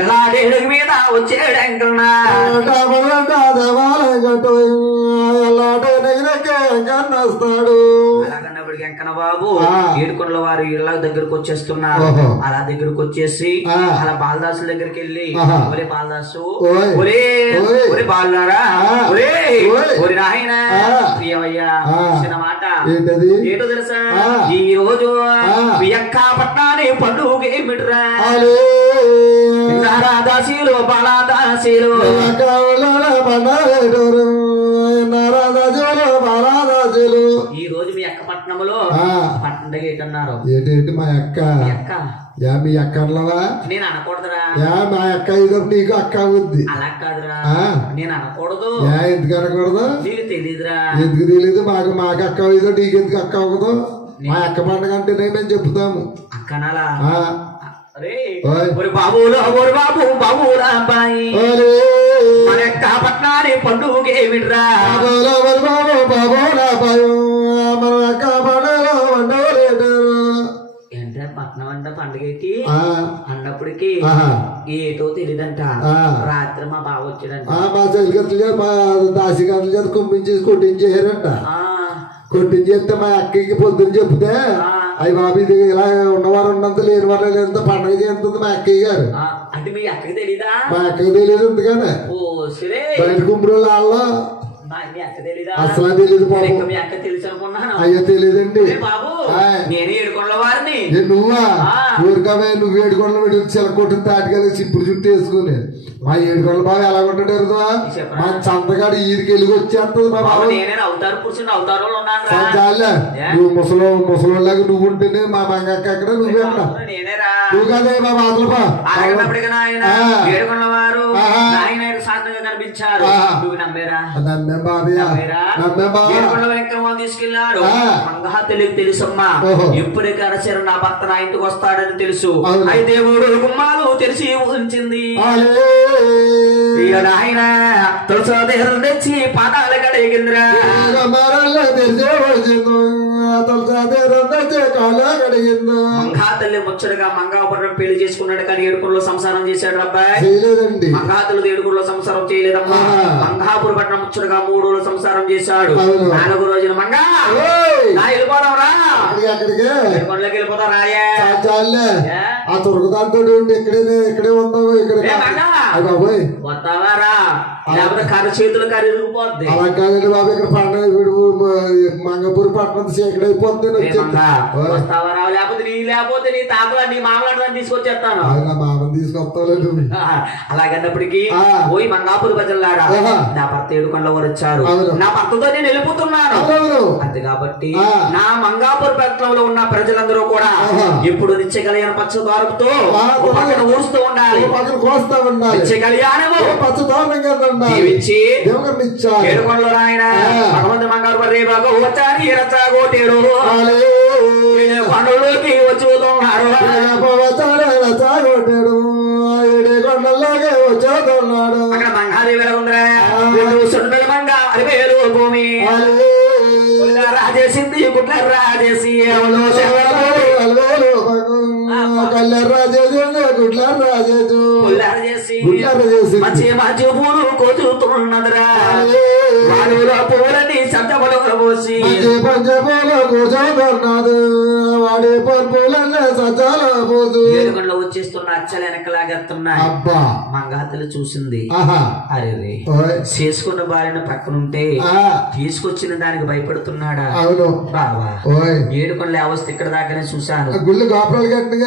ఎల్లాడేడు మీద వచ్చేడంకన్నా అలాగన్నప్పటికి వెంకన్న బాబు ఏడుకొండల వారి ఇళ్ళ దగ్గరకు వచ్చేస్తున్నారు. అలా దగ్గరకు వచ్చేసి అలా బాలదాసు దగ్గరికి వెళ్ళి ఒరే బాలదాసు, ఒరే ఒరే బాలునారా, ఒరే ఒరి నాయన ప్రియమయ్యా చిన్న మాట ఏంటో తెలుసా, ఈ రోజు మీ అక్క పట్నాన్ని పండుగ ఏమిట్రా నారాదాసీలు బాలాదాసీలు ఈ రోజు మీ అక్క పట్నంలో పండుగ ఏంటన్నారు. ఏంటి మా అక్క మీ అక్క నేను అనకూడదురా. మా అక్క ఇదో నీకు అక్క అవుద్ది. అలా కాదురా, నేను అనకూడదు. ఎందుకు అనకూడదు? నీకు తెలీదురా. ఎందుకు తెలీదు? మాకు అక్క ఇదో నీకు ఎందుకు అక్క అవ్వదు? మా అక్క పండుగ అంటేనే మేము చెప్తాము. అక్కనాలా బాబులో బాబు బాబురా అబ్బాయి మన యొక్క పట్నాన్ని పండుగ ఏమిట్రా ఏంటే పట్నం అంట పండుగకి అన్నప్పటికి ఏటో తెలియదంట. రాత్రి మా బావ వచ్చాడంట. మా చెల్లిగతులు మా దాసిగతుల చేత కుంపించేసి కొట్టించేసారంట. కొట్టించేస్తే మా అక్కకి పొద్దున్న చెప్తే అయ్యి బాబు ఇది ఇలా ఉన్నవారు ఉన్నంత లేని వారు లేనంత పండుగ చేస్తుంది మా అక్కయ్య గారు. అంటే మీ అక్కకి తెలీదా? మా అక్కకి తెలియదు. ఎందుకనే బయట కుమ్ముడు వాళ్ళు అసలు తెలియదు. మీ అక్క తెలుసు అనుకున్నాను. అయ్యో తెలియదండి బాబు. నేనే ఏడుకొండల వారిని. నువ్వా? ఊరికవే నువ్వు ఏడుకొండలు పెట్టి చిలకొట్టిన తాటికెళ్ళి చిప్పుడు చుట్టూ వేసుకుని మా ఏడుకొండల బాబు ఎలా ఉంటాడు మా చంతగాడు ఈదికి వెళ్ళి వచ్చేస్తుంది మా బాబు. అవుతారు పురుషుడు అవుతారు నువ్వు ముసలోళ్ళగా నువ్వు ఉంటేనే మా మంగక్క అక్కడ నువ్వు నువ్వు కదే మా మాటలు ఏడుకొండల వారు కనిపించారు. తీసుకెళ్లాడు. మంగహ తెలుసమ్మా ఎప్పటికీ అరసరు నా భర్త నా ఇంటికి వస్తాడని తెలుసు. అయితే దేవుడు గుమ్మాలు తెలిసి ఉంచింది. ఆయన తులసి దేహం తెచ్చి పాదాలు కడిగిందిరా. మంగా తల్లి ముచ్చటగా మంగాపురం పెళ్లి చేసుకున్నాడు కానీ ఏడుకొండలో సంసారం చేశాడు. అబ్బాయి మంగా తల్లి ఏడుకొండలో సంసారం చేయలేదమ్మా. మంగాపురం పట్టణం ముచ్చటగా 3 రోజులు సంసారం చేశాడు. 4వ రోజున మంగా నా వెళ్ళిపోదాం రా. ఏడుకొండలోకి వెళ్ళిపోతాం రాయే. ఆ తురకదాంతో ఇక్కడే ఉందాము. ఇక్కడ వస్తావా రా, లేకపోతే కర్ర చేతులు కర్ర ఇరిగిపోద్ది. అలా కాదండి బాబు. ఇక్కడ పండుగ మంగపూర్ పట్టణం ఎక్కడైపోతుంది. వస్తావా రా, లేకపోతే నీ తాతలా నీ మామలాడని తీసుకొచ్చేస్తాను. మామని తీసుకొస్తాను. అలాగన్నప్పటికీ పోయి మంగాపూర్ ప్రజలారా నా భర్త ఏడుకొండల వారు వచ్చారు. నా భర్తతో నేను వెళ్ళిపోతున్నాను అంతే కాబట్టి నా మంగాపూర్ పట్టణంలో ఉన్న ప్రజలందరూ కూడా ఇప్పుడు నిత్య కళ్యాణ పచ్చ దారుతో పక్కన ఊరుస్తూ ఉండాలి. నిత్య కళ్యాణము జీవించి ఏడుకొండలో ఆయన భగవంతు మంగారు రే భగవచ్చారి రచ్చగోటేడు కొండలోకి వచ్చి ఉన్నారు. అక్కడ మంగాదేవి ఉందిరా. 2 సుందర మంగా 60,000 భూమి రాజేసింది. గుడ్ల రాజేసి మంచి మంచి పూలు కోచుతున్నదిరా. పూలని సంతములు పోసి ఏడుకొండలో వచ్చేస్తున్న అచ్చలు వెనకలాగేస్తున్నాయి. మంగాతలు చూసింది. అరే చేసుకున్న భార్యను పక్కనుంటే తీసుకొచ్చిన దానికి భయపడుతున్నాడా బాబా. ఏడుకొండల అవస్థ ఇక్కడ దాకానే చూశాను. గుళ్ళు గోపురాలు కట్టిన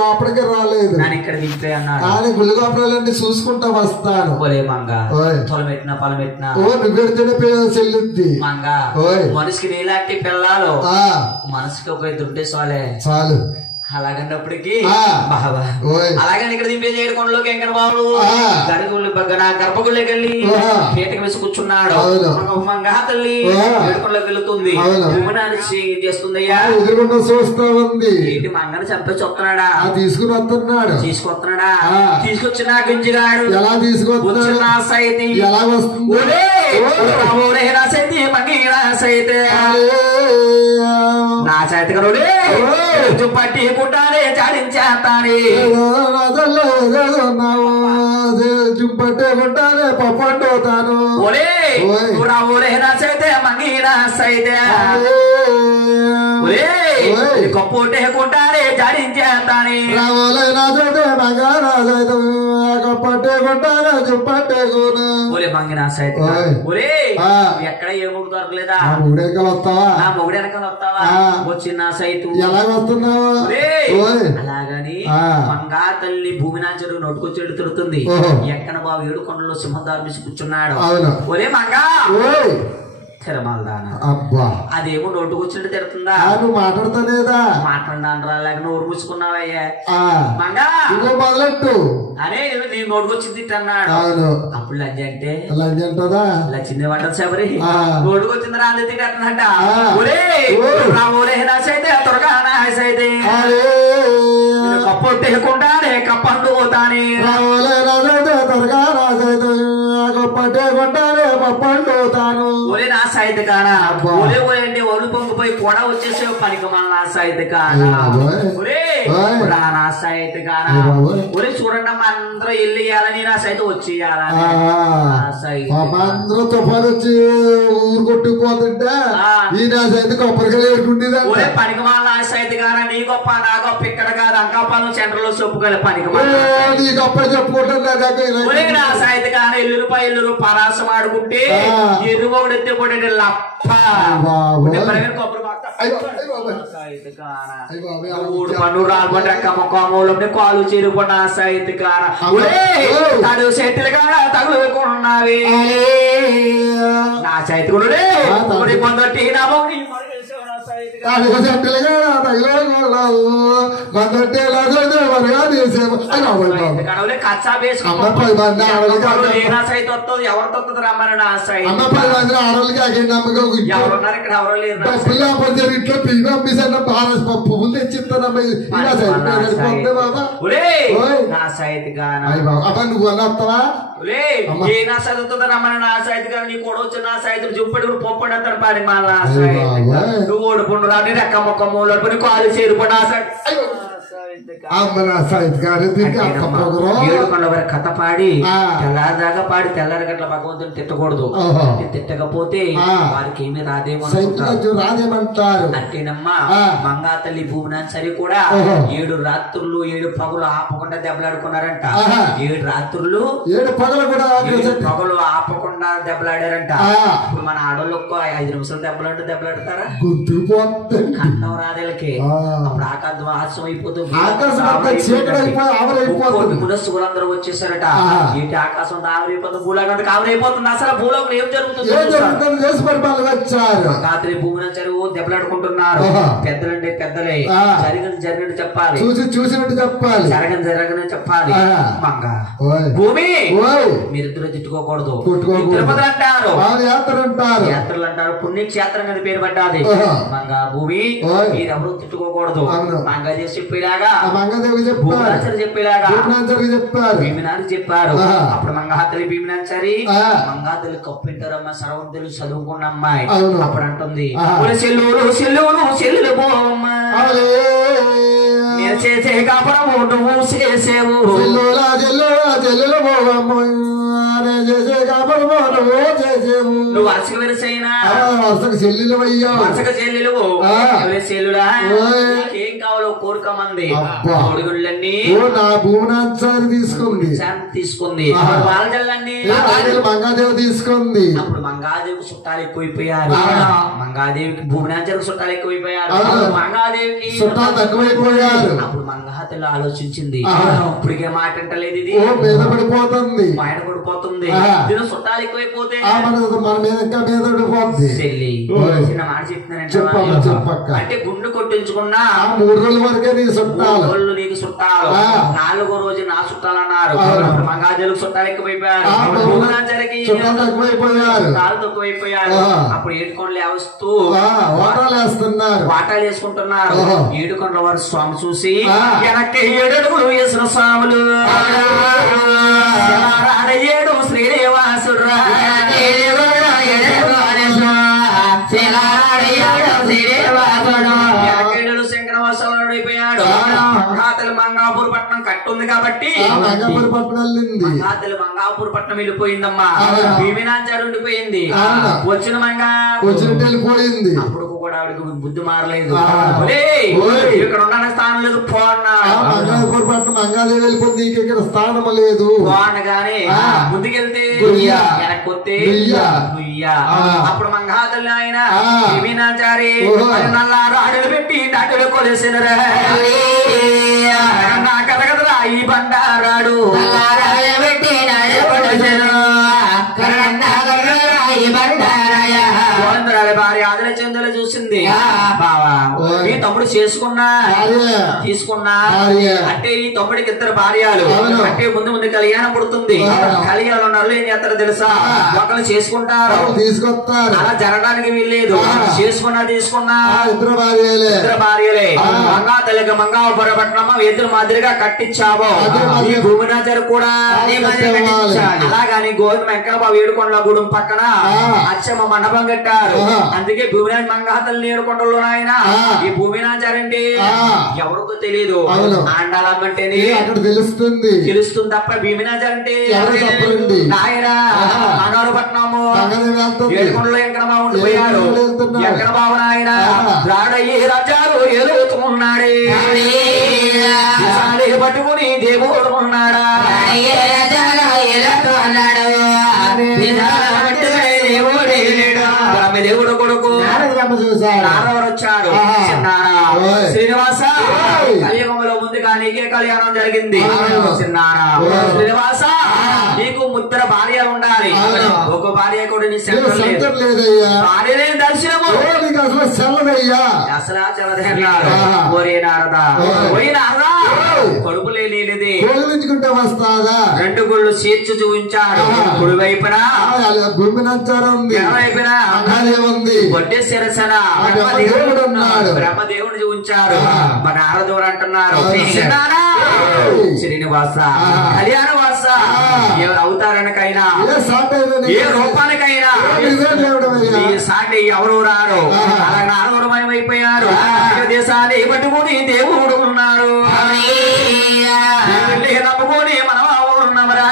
లోపలికి రాలేదు. నేను ఇక్కడ దింపే అన్నాడు. గుళ్ళు గోపురాలన్నీ చూసుకుంటా వస్తాను. ఒరే మంగా పొలమెట్టినా పొలమెట్టినా చెల్లుద్ది మంగా. మనిషికి నీలాంటి పిల్లలు మనసుకి ఒక 2 ఉంటే చాలు. అలాగన్నప్పటికీ అలాగని ఇక్కడ దింపేసి ఏడుకొండలోకి వెంకట బాబు గర్భగుళ్ళకి వెళ్ళి పీటకి వేసి కూర్చున్నాడు. మంగా తల్లి ఏడుకొండలోకి వెళ్తుంది. చేస్తుందయ్యా చూస్తా ఉంది. ఏంటి మంగని చంపేసి వస్తున్నాడా? తీసుకొస్తున్నాడా? తీసుకొచ్చిన గుంజిగాడు ఎలా తీసుకొచ్చిన సైతి ఎలా వస్తుంది? సైతి మంగీరా సైతే నా చేతకరుడే పట్టికుంటానే చాడించేస్తానే చుంపట్టేకుంటానే పప్పంటోతాను ఒరే ఊరే నా సైతే మంగి నా సైతే కప్పుటేకుంటానే చాడించేస్తానే రావులే నా సైతే మంగా నా సైతం కప్పట్టేకుంటానే చుంపట్టేకును ఒరే మంగి నా సైతే ఒరే ఎక్కడ ఏ మూడు దొరకలేదా మూడెనకాల వస్తావా నా మొగుడు వెనకాల వస్తావా వచ్చి నా సైతు ఎలాగ వస్తున్నావు అలాగని మంగా తల్లి భూమి నా చెరువు నోటుకొచ్చేడు తిడుతుంది ఎక్కడ బాబు ఏడు కొండలో సింహదారు మిసి కూర్చున్నాడు ఒరే మంగా తిరమల్దానా అబ్బా అదేమో నోటుకొచ్చినట్టు తిడుతుందా నువ్వు మాట్లాడతానేదా మాట్లాడాను రా లేక నోరు మూసుకున్నావయ్యా మంగా మొదలెట్టు అరే నీ నోటుకొచ్చింది తిట్టన్నాడు అవును అప్పుడు లంజ అంటే లంజ అంటదా లచ్చింది వంటది శబరి నోటుకొచ్చింది రా అంది తిట్టన్నట ఒరే ఒరే నాసైతే త్వరగా నాసైతే కప్పొట్టేకుండానే కప్పండు పోతానే త్వరగా నాసైతే కప్పొట్టేకుండానే కప్పండు పోతాను ఒరే నా సాయిత కానా ఒరే ఒరే ఒళ్ళు పొంగిపోయి కూడా వచ్చేసే పనికి మన నా సాయిత కానా ఒరే నా సాయిత కానా ఒరే చూడండి అమ్మా అందరూ వెళ్ళి ఇయ్యాలని నా సైత వచ్చేయాలని అందరూ తుఫాను వచ్చి ఊరు కొట్టుకుపోతుంటే ఈ నా సైత కొబ్బరికాయ వేసుకుంటేది ఒరే పనికి మన నా సైత కానా నీ గొప్ప నా గొప్ప ఇక్కడ కాదు అంకాపాలెం సెంటర్ లో చెప్పుకోలే పనికి నీ గొప్ప చెప్పుకుంటున్నా ఒరే నా సాయిత కానా ఎల్లురు పరాసం ఆడుకుంటే ఎరువుడు ఎత్తే కొట్టే లప్ప పన్ను రాల్పండి రక్కమ్మకోమూలం కాలు చేరుకున్న సైతు కాన తడు చెట్టులు కాడ తగులుకున్నావి నా చైతుడే కొందటి నమోని కచ్చా ఎవరితో రమ్మని నా సైడ్ ఎవరున్నారు ఇక్కడ ఎవరు లేరు ఇంట్లో పిల్లలు పువ్వులు తెచ్చిస్తానమ్మా నా సైడ్ గానా నువ్వు వస్తావా ఏ నా చదువుతుంది రమ్మని నా సైడ్ గాని నీ కూడా వచ్చి నా సైడ్ చూపడి పొప్పడి అంటారు పని మా నా సైడ్ నువ్వు ఓడిపోండు రాని రెక్క మొక్క మూలడుకుని కాలు చేరుకోండి ఆ సైడ్ ఏడుకొండ వరకు కథ పాడి తెల్లారిదాకా పాడి తెల్లారి గట్ల భగవంతుని తిట్టకూడదు తిట్టకపోతే వారికి ఏమి రాదేమంటారు అంటేనమ్మా మంగా తల్లి భూమినాన్ని సరి కూడా 7 రాత్రులు 7 పగలు ఆపకుండా దెబ్బలాడుకున్నారంట 7 రాత్రులు 7 పగలు కూడా పగలు ఆపకుండా దెబ్బలాడారంట ఇప్పుడు మన ఆడోళ్ళు 5 నిమిషాలు దెబ్బలాడతారా కన్నం రాదేలకి అప్పుడు ఆకాశం అయిపోతుంది సూర్యులందరూ వచ్చేసారట ఏంటి ఆకాశం ఆవిరైపోతుంది భూలోకం ఆవిరైపోతుంది అసలు భూలోకం ఏం జరుగుతుంది రాత్రి భూమిని చెరువు దెబ్బలాడుకుంటున్నారు పెద్దలంటే పెద్దలే జరిగినట్టు చెప్పాలి చూసినట్టు చెప్పాలి జరగని చెప్పాలి మంగ భూమి మీరిద్దరు తిట్టుకోకూడదు తిరుపతి అంటారు యాత్రలు అంటారు పుణ్యక్షేత్రం అని పేరు పడ్డాది మంగ భూమి మీరెవరు తిట్టుకోకూడదు మంగ చేసి చెప్పేలాగా చెప్పారు భీమినారు చెప్పారు అప్పుడు మంగాతల్లి భీమినాచారి మంగాతల్లి కప్పింటారమ్మా సర్వంతులు చదువుకున్న అమ్మాయి అప్పుడు అంటుంది చెల్లులు పోవమ్మా చేసే కాపురము నువ్వు చేసేవు నువ్వు వరుసకు వెరసైనా వరుసకు చెల్లెలులా ఏం కావాలో కోరిక మంది కొడుగుళ్ళన్నీ నా భూమినాచారి తీసుకుంది వాళ్ళన్నీ మంగాదేవి తీసుకుంది అప్పుడు మంగాదేవి చుట్టాలు ఎక్కువైపోయారు మంగాదేవికి భూమినాచారికి చుట్టాలు ఎక్కువైపోయారు మంగాదేవికి చుట్టాలు తక్కువైపోయారు అప్పుడు మంగహాతలు ఆలోచించింది ఇప్పటికే మాట అంటలేదు ఇది మీద పడిపోతుంది బయట పడిపోతుంది దీని చుట్టాలు ఎక్కువైపోతే మన మీద ఇంకా మీద పడిపోతుంది చెల్లి చిన్న మాట చెప్తున్నానంటే అంటే గుండు కొట్టించుకున్నా 3 రోజుల వరకే నీ చుట్టాలు నీకు చుట్టాలు 4వ రోజు నా చుట్టాలు అన్నారు మంగాదేవికి చుట్టాలు ఎక్కువైపోయారు చుట్టాలు తక్కువైపోయారు అప్పుడు ఏడుకొండలు వేస్తూ వాటాలు వేసుకుంటున్నారు ఏడుకొండల వారు స్వామి చూసి వెనక్కి 7 అడుగులు వేసిన స్వాములు 7 శ్రీనివాసుడు శ్రీనివాసుడు పట్నం కట్టుంది కాబట్టి మంగాపురి పట్నం వెళ్ళింది. మంగాపురి పట్నం వెళ్ళిపోయిందమ్మా. భీమినాచారు ఉండిపోయింది. వచ్చిన వచ్చినట్టు వెళ్ళిపోయింది. అప్పుడు కూడా ఆవిడకి బుద్ధి మారలేదు. ఇక్కడ ఉన్న స్థానం లేదు పో అన్నాడు. మంగాపురి పట్నం మంగాదేవి వెళ్ళిపోయింది. నీకు ఇక్కడ స్థానం లేదు పో అనగానే ముందుకెళ్తే వెనక్కొత్తే అప్పుడు మంగాతల్లి ఆయన భీమినాచారి నల్లారు అడులు పెట్టి అడులు కొలేసినరా నా కథగదరా ఈ బండారాడు భార్య ఆదల చెందలు చూసింది. బావా ఈ తమ్ముడు తీసుకున్నా అంటే ఈ తమ్ముడికి ఇద్దరు భార్యలు అంటే ముందు ముందు కళ్యాణం పుడుతుంది. కళ్యాణం నల్లు ఏం చేస్తారో తెలుసా? ఒకళ్ళు చేసుకుంటారు తీసుకొస్తారు. అలా జరగడానికి వీల్లేదు. తీసుకున్నా ఇద్దరు భార్యలే. మంగా తల్లికి మంగాపురి పట్నం ఎదురు మాదిరిగా కట్టించాము. ఈ భూమినాచారు కూడా అలాగాని గోధుమ వెంకటబాబు ఏడుకొండల గూడెం పక్కన అచ్చమ్మ మండపం కట్టారు. అందుకే భూమినాథ్ మంగాతల్లి ఏడుకొండలో ఆయన ఈ భూమినాచారండి ఎవరికో తెలియదు. ఆండాలమ్మంటేనే తెలుస్తుంది తప్ప భీమినాచారంటే ఆయన మంగారు పట్నము ఏడుకొండలో వెంకటబాబు ఉండిపోయారు. వెంకటబాబు ఆయన రాడయ్యే రాజాలు ఎదుగుతున్నాడే పట్టుకుని దేవుడు ఉన్నాడా దేవుడు కొడుకు నారదరు వచ్చాడు. శ్రీనివాస కలియుగంలో ముందుగా నీకే కళ్యాణం జరిగింది. చిన్నారా శ్రీనివాస నీకు ముద్దర భార్య ఉండాలి. ఒక భార్య కూడా నీ భార్య లేని దర్శనము అసలు చల్లదే అన్నాడు. ఓరే నారద పోయి నారదా కడుపు లేనిది వస్తాదా? రెండు గుళ్ళు చేర్చు చూపించాడు. కుడి వైపున వడ్డే శిరసన బ్రహ్మదేవుడు చూపించారు. మన నారదుడు అంటున్నారు శ్రీనివాస కళ్యాణవాస ఏ అవతారానికైనా ఏ రూపానికైనా సాటి ఎవరు రారు. అలా నారదుడమయమైపోయారు. దేశాన్ని పట్టుకుని దేవుడు ఉన్నాడు. నమ్ముకొని మనం ఉన్నవరా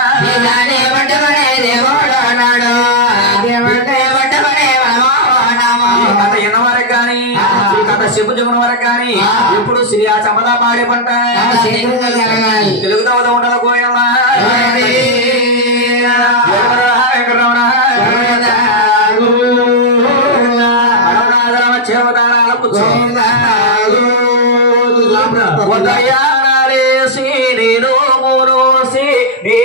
కథ ఎన్న వరకు గాని కథ చెప్పు చెప్పున వరకు గాని ఇప్పుడు శ్రీ ఆ చమదా పాడే పంట తెలుగుతో ఉండాలి. కోయమ్మా ఉదయానాలేసి నేను మూరోసి నీ